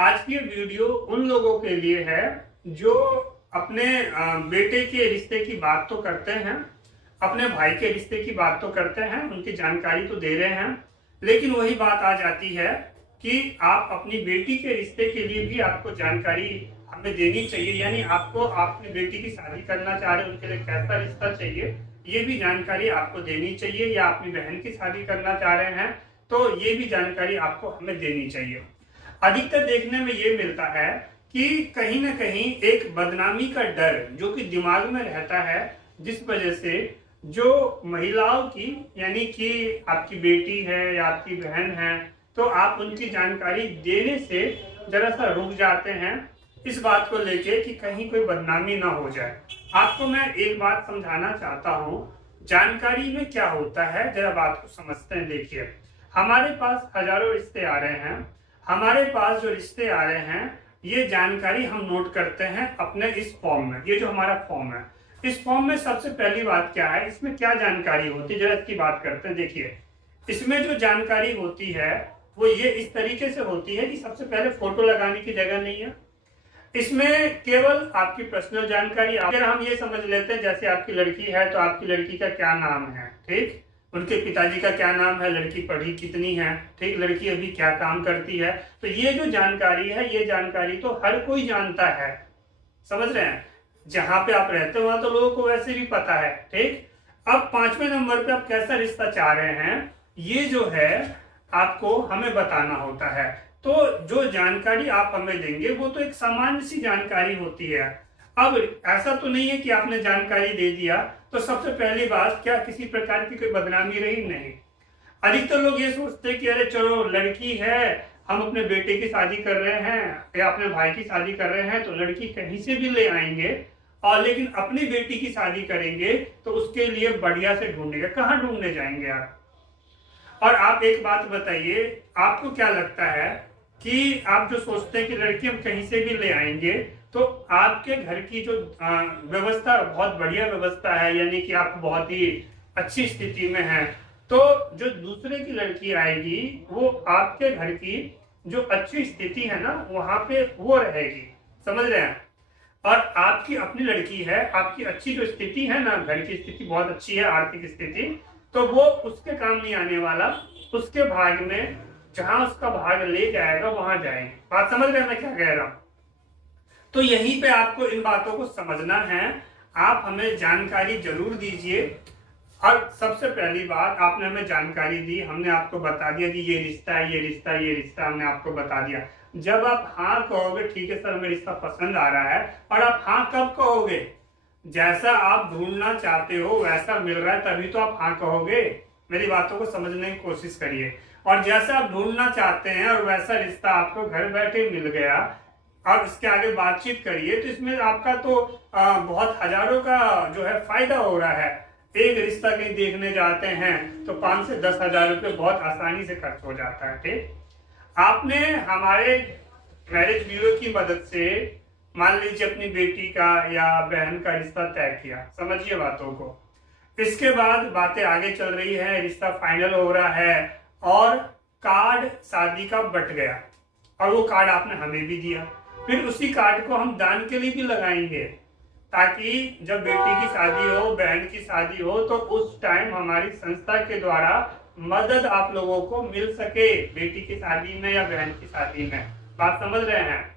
आज की वीडियो उन लोगों के लिए है जो अपने बेटे के रिश्ते की बात तो करते हैं, अपने भाई के रिश्ते की बात तो करते हैं, उनकी जानकारी तो दे रहे हैं, लेकिन वही बात आ जाती है कि आप अपनी बेटी के रिश्ते के लिए भी आपको जानकारी हमें देनी चाहिए। यानी आपको अपनी बेटी की शादी करना चाह रहे हैं, उनके लिए कैसा रिश्ता चाहिए ये भी जानकारी आपको देनी चाहिए, या अपनी बहन की शादी करना चाह रहे हैं तो ये भी जानकारी आपको हमें देनी चाहिए। अधिकतर देखने में ये मिलता है कि कहीं ना कहीं एक बदनामी का डर जो कि दिमाग में रहता है, जिस वजह से जो महिलाओं की यानी कि आपकी बेटी है या आपकी बहन है तो आप उनकी जानकारी देने से जरा सा रुक जाते हैं, इस बात को लेके कि कहीं कोई बदनामी ना हो जाए। आपको मैं एक बात समझाना चाहता हूँ, जानकारी में क्या होता है जरा बात को समझते हैं। देखिए, हमारे पास हजारों रिश्ते आ रहे हैं, हमारे पास जो रिश्ते आ रहे हैं ये जानकारी हम नोट करते हैं अपने इस फॉर्म में। ये जो हमारा फॉर्म है, इस फॉर्म में सबसे पहली बात क्या है, इसमें क्या जानकारी होती है जरा इसकी बात करते हैं। देखिए, इसमें जो जानकारी होती है वो ये इस तरीके से होती है कि सबसे पहले फोटो लगाने की जगह नहीं है, इसमें केवल आपकी पर्सनल जानकारी। अगर हम ये समझ लेते हैं जैसे आपकी लड़की है तो आपकी लड़की का क्या नाम है, ठीक, उनके पिताजी का क्या नाम है, लड़की पढ़ी कितनी है, ठीक, लड़की अभी क्या काम करती है, तो ये जो जानकारी है ये जानकारी तो हर कोई जानता है, समझ रहे हैं। जहां पे आप रहते हो वहां तो लोगों को वैसे भी पता है, ठीक। अब 5वें नंबर पे आप कैसा रिश्ता चाह रहे हैं ये जो है आपको हमें बताना होता है। तो जो जानकारी आप हमें देंगे वो तो एक सामान्य सी जानकारी होती है। अब ऐसा तो नहीं है कि आपने जानकारी दे दिया तो सबसे पहली बात क्या किसी प्रकार की कोई बदनामी रही, नहीं। अधिकतर लोग ये सोचते हैं कि अरे चलो लड़की है, हम अपने बेटे की शादी कर रहे हैं या अपने भाई की शादी कर रहे हैं तो लड़की कहीं से भी ले आएंगे, और लेकिन अपनी बेटी की शादी करेंगे तो उसके लिए बढ़िया से ढूंढेंगे। कहाँ ढूंढने जाएंगे आप? और आप एक बात बताइए, आपको क्या लगता है कि आप जो सोचते हैं कि लड़की हम कहीं से भी ले आएंगे, तो आपके घर की जो व्यवस्था बहुत बढ़िया व्यवस्था है, यानी कि आप बहुत ही अच्छी स्थिति में हैं, तो जो दूसरे की लड़की आएगी वो आपके घर की जो अच्छी स्थिति है ना वहां पे वो रहेगी, समझ रहे हैं। और आपकी अपनी लड़की है, आपकी अच्छी जो स्थिति है ना, घर की स्थिति बहुत अच्छी है, आर्थिक स्थिति, तो वो उसके काम नहीं आने वाला, उसके भाग में जहां उसका भाग ले जाएगा वहां जाएंगे। बात समझ रहे हैं मैं क्या कह रहा हूं? तो यहीं पे आपको इन बातों को समझना है, आप हमें जानकारी जरूर दीजिए। और सबसे पहली बात, आपने हमें जानकारी दी, हमने आपको बता दिया कि ये रिश्ता है, ये रिश्ता है, ये रिश्ता, हमने आपको बता दिया। जब आप हाँ कहोगे ठीक है सर हमें रिश्ता पसंद आ रहा है, और आप हाँ कब कहोगे? जैसा आप ढूंढना चाहते हो वैसा मिल रहा है तभी तो आप हाँ कहोगे। मेरी बातों को समझने की कोशिश करिए। और जैसा आप ढूंढना चाहते हैं और वैसा रिश्ता आपको घर बैठे मिल गया और इसके आगे बातचीत करिए, तो इसमें आपका तो बहुत हजारों का जो है फायदा हो रहा है। एक रिश्ता कहीं देखने जाते हैं तो 5 से 10 हजार रुपये बहुत आसानी से खर्च हो जाता है, ठीक। आपने हमारे मैरिज ब्यूरो की मदद से मान लीजिए अपनी बेटी का या बहन का रिश्ता तय किया, समझिए बातों को। इसके बाद बातें आगे चल रही है, रिश्ता फाइनल हो रहा है और कार्ड शादी का बट गया, और वो कार्ड आपने हमें भी दिया। फिर उसी कार्ड को हम दान के लिए भी लगाएंगे, ताकि जब बेटी की शादी हो, बहन की शादी हो, तो उस टाइम हमारी संस्था के द्वारा मदद आप लोगों को मिल सके, बेटी की शादी में या बहन की शादी में। बात समझ रहे हैं?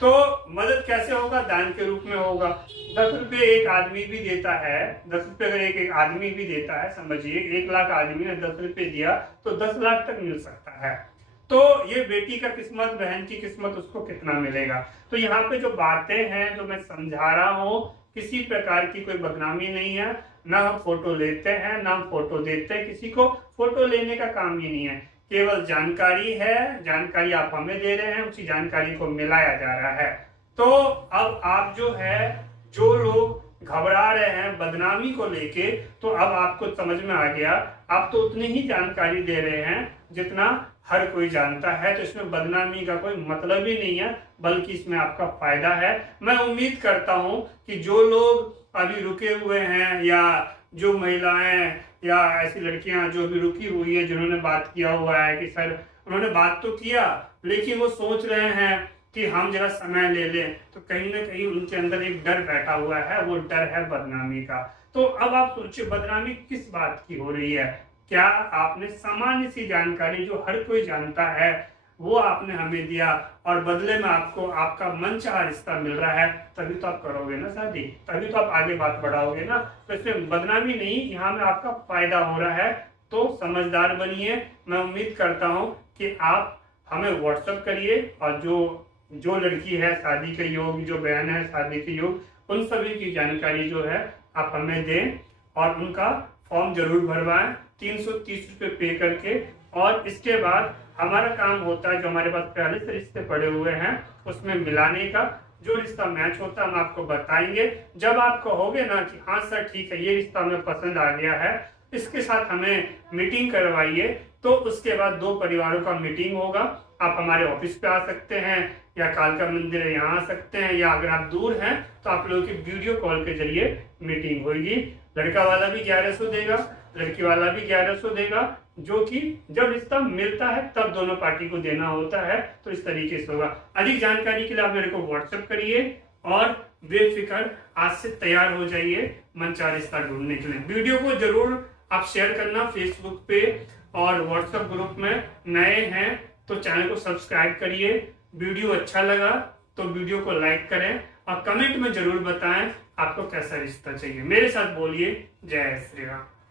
तो मदद कैसे होगा? दान के रूप में होगा। 10 रुपये एक आदमी भी देता है, 10 रुपये अगर एक आदमी भी देता है, समझिए 1 लाख आदमी ने 10 रुपये दिया तो 10 लाख तक मिल सकता है। तो ये बेटी का किस्मत, बहन की किस्मत, उसको कितना मिलेगा। तो यहाँ पे जो बातें हैं जो मैं समझा रहा हूँ, किसी प्रकार की कोई बदनामी नहीं है, ना हम फोटो लेते हैं ना हम फोटो देते हैं, किसी को फोटो लेने का काम ही नहीं है, केवल जानकारी है, जानकारी आप हमें दे रहे हैं, उसी जानकारी को मिलाया जा रहा है। तो अब आप जो है, जो लोग घबरा रहे हैं बदनामी को लेके, तो अब आपको समझ में आ गया, आप तो उतनी ही जानकारी दे रहे हैं जितना हर कोई जानता है, तो इसमें बदनामी का कोई मतलब ही नहीं है, बल्कि इसमें आपका फायदा है। मैं उम्मीद करता हूं कि जो लोग अभी रुके हुए हैं, या जो महिलाएं या ऐसी लड़कियां जो भी रुकी हुई है, जिन्होंने बात किया हुआ है कि सर उन्होंने बात तो किया लेकिन वो सोच रहे हैं कि हम जरा समय ले लें, तो कहीं ना कहीं उनके अंदर एक डर बैठा हुआ है, वो डर है बदनामी का। तो अब आप सोचिए बदनामी किस बात की हो रही है। क्या आपने सामान्य सी जानकारी जो हर कोई जानता है वो आपने हमें दिया और बदले में आपको आपका मनचाहा रिश्ता मिल रहा है, तभी तो आप करोगे ना शादी, तभी तो आप आगे बात बढ़ाओगे ना। तो इसमें बदनामी नहीं, यहाँ में आपका फायदा हो रहा है। तो समझदार बनिए। मैं उम्मीद करता हूँ कि आप हमें व्हाट्सएप करिए और जो लड़की है शादी के योग, जो बहन है शादी के योग, उन सभी की जानकारी जो है आप हमें दें और उनका फॉर्म जरूर भरवाएं 330 रुपये पे करके। और इसके बाद हमारा काम होता है, जो हमारे पास पहले से रिश्ते पड़े हुए हैं उसमें मिलाने का। जो रिश्ता मैच होता है हम आपको बताएंगे। जब आप कहोगे ना कि हाँ सर ठीक है ये रिश्ता हमें पसंद आ गया है, इसके साथ हमें मीटिंग करवाइए, तो उसके बाद 2 परिवारों का मीटिंग होगा। आप हमारे ऑफिस पे आ सकते हैं या कालका मंदिर है यहाँ आ सकते हैं, या अगर आप दूर हैं तो आप लोगों की वीडियो कॉल के जरिए मीटिंग होगी। लड़का वाला भी 1100 देगा, लड़की वाला भी 1100 देगा, जो कि जब रिश्ता मिलता है तब दोनों पार्टी को देना होता है। तो इस तरीके से होगा। अधिक जानकारी के लिए आप मेरे को व्हाट्सएप करिए और बेफिक्र आज से तैयार हो जाइए मनचाहा रिश्ता ढूंढने के लिए। वीडियो को जरूर आप शेयर करना फेसबुक पे और व्हाट्सएप ग्रुप में। नए हैं तो चैनल को सब्सक्राइब करिए। वीडियो अच्छा लगा तो वीडियो को लाइक करें और कमेंट में जरूर बताएं आपको कैसा रिश्ता चाहिए। मेरे साथ बोलिए जय श्री राम।